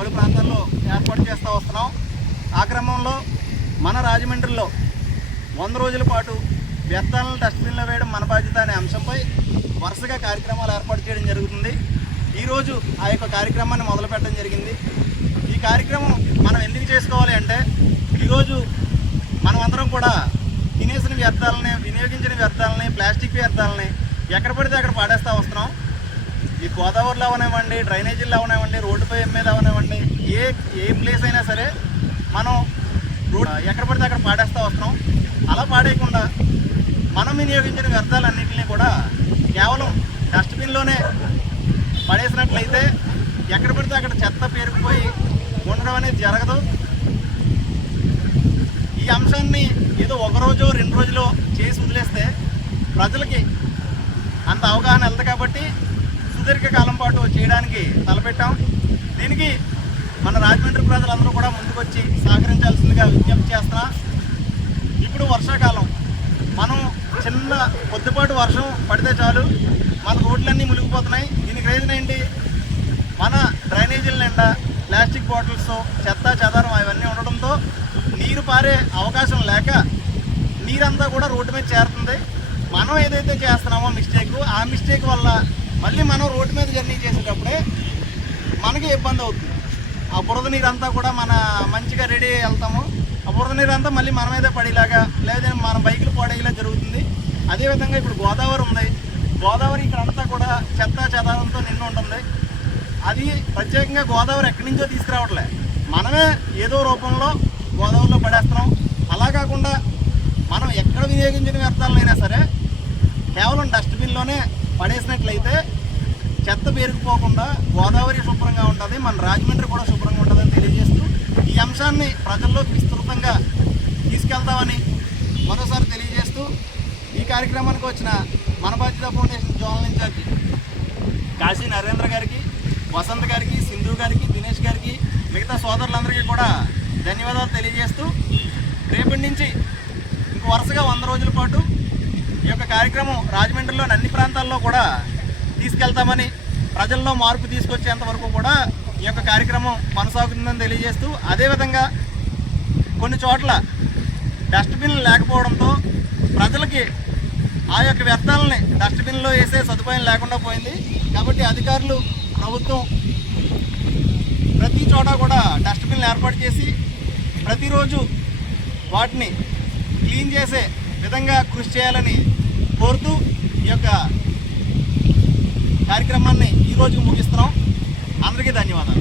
పలు ప్రాంతాల్లో ఏర్పాటు చేస్తూ వస్తున్నాం. ఆ క్రమంలో మన రాజమండ్రిలో 100 రోజుల పాటు వ్యర్థాలను డస్ట్బిన్లో వేయడం మన బాధ్యత అనే అంశంపై వరుసగా కార్యక్రమాలు ఏర్పాటు చేయడం జరుగుతుంది. ఈరోజు ఆ యొక్క కార్యక్రమాన్ని మొదలుపెట్టడం జరిగింది. ఈ కార్యక్రమం మనం ఎందుకు చేసుకోవాలి అంటే, ఈరోజు మనమందరం కూడా తినేసిన వ్యర్థాలని, వినియోగించిన వ్యర్థాలని, ప్లాస్టిక్ వ్యర్థాలని ఎక్కడ పడితే అక్కడ పాడేస్తూ వస్తున్నాం. ఈ గోదావరిలో అవనివ్వండి, డ్రైనేజీల్లో అవనివ్వండి, రోడ్డుపై మీద అవనివ్వండి, ఏ ప్లేస్ అయినా సరే మనం ఎక్కడ పడితే అక్కడ పాడేస్తూ వస్తున్నాం. అలా పాడేయకుండా మనం వినియోగించిన వ్యర్థాలన్నింటినీ కూడా కేవలం డస్ట్బిన్లోనే పడేసినట్లయితే ఎక్కడ పడితే అక్కడ చెత్త పేరుకుపోయి ఉండడం అనేది జరగదు. ఈ అంశాన్ని ఏదో 1 రోజు 2 రోజులు చేసి వదిలేస్తే ప్రజలకి అంత అవగాహన వెళ్తుంది. కాబట్టి సుదీర్ఘకాలం పాటు చేయడానికి తలపెట్టాం. దీనికి మన రాజమండ్రి ప్రజలందరూ కూడా ముందుకొచ్చి సహకరించాల్సిందిగా విజ్ఞప్తి చేస్తున్నా. ఇప్పుడు వర్షాకాలం, మనం చిన్న కొద్దిపాటు వర్షం పడితే చాలు మన రోడ్లన్నీ మునిగిపోతున్నాయి. దీనికి రీజన్ ఏంటి? మన డ్రైనేజీల నిండా ప్లాస్టిక్ బాటిల్స్, చెత్త చెదారం అవన్నీ ఉండడంతో నీరు పారే అవకాశం లేక నీరంతా కూడా రోడ్డు మీద చేరుతుంది. మనం ఏదైతే చేస్తున్నామో ఆ మిస్టేక్ వల్ల మళ్ళీ మనం రోడ్డు మీద జర్నీ చేసేటప్పుడే మనకి ఇబ్బంది అవుతుంది. ఆ బురద నీరంతా కూడా మన మంచిగా రెడీ అయ్యి వెళ్తాము, ఆ బురద నీరంతా మళ్ళీ మన మీదే పడేలాగా, లేదా మన బైకులు పడేలా జరుగుతుంది. అదేవిధంగా ఇప్పుడు గోదావరి ఉంది. గోదావరి ఇక్కడంతా కూడా చెత్త చెదారంతో నిండి ఉంటుంది. అది ప్రత్యేకంగా గోదావరి ఎక్కడి నుంచో తీసుకురావట్లే, మనమే ఏదో రూపంలో గోదావరిలో పడేస్తున్నాం. అలా కాకుండా మనం ఎక్కడ వినియోగించిన వ్యర్థాలైనా సరే కేవలం డస్ట్బిన్లోనే పడేసినట్లయితే చెత్త పేరుకుపోకుండా గోదావరి శుభ్రంగా ఉంటుంది, మన రాజమండ్రి కూడా శుభ్రంగా ఉంటుందని తెలియజేస్తూ ఈ అంశాన్ని ప్రజల్లోకి విస్తృతంగా తీసుకెళ్తామని మరోసారి తెలియజేస్తూ, ఈ కార్యక్రమానికి వచ్చిన మన Badhyata foundation zonal in-charge Kashi Narendra గారికి, వసంత్ గారికి, సింధు గారికి, దినేష్ గారికి, మిగతా సోదరులందరికీ కూడా ధన్యవాదాలు తెలియజేస్తూ, రేపటి నుంచి ఇంక వరుసగా 100 రోజుల పాటు ఈ యొక్క కార్యక్రమం రాజమండ్రిలోని అన్ని ప్రాంతాల్లో కూడా తీసుకెళ్తామని, ప్రజల్లో మార్పు తీసుకొచ్చేంత వరకు కూడా ఈ యొక్క కార్యక్రమం కొనసాగుతుందని తెలియజేస్తూ, అదేవిధంగా కొన్ని చోట్ల డస్ట్బిన్లు లేకపోవడంతో ప్రజలకి ఆ యొక్క వ్యర్థాలని డస్ట్బిన్లో వేసే సదుపాయం లేకుండా పోయింది. కాబట్టి అధికారులు, ప్రభుత్వం ప్రతి చోట కూడా డస్ట్బిన్లు ఏర్పాటు చేసి ప్రతిరోజు వాటిని క్లీన్ చేసే విధంగా కృషి చేయాలని కోరుతూ ఈ యొక్క కార్యక్రమాన్ని ఈరోజు ముగిస్తున్నాం. అందరికీ ధన్యవాదాలు.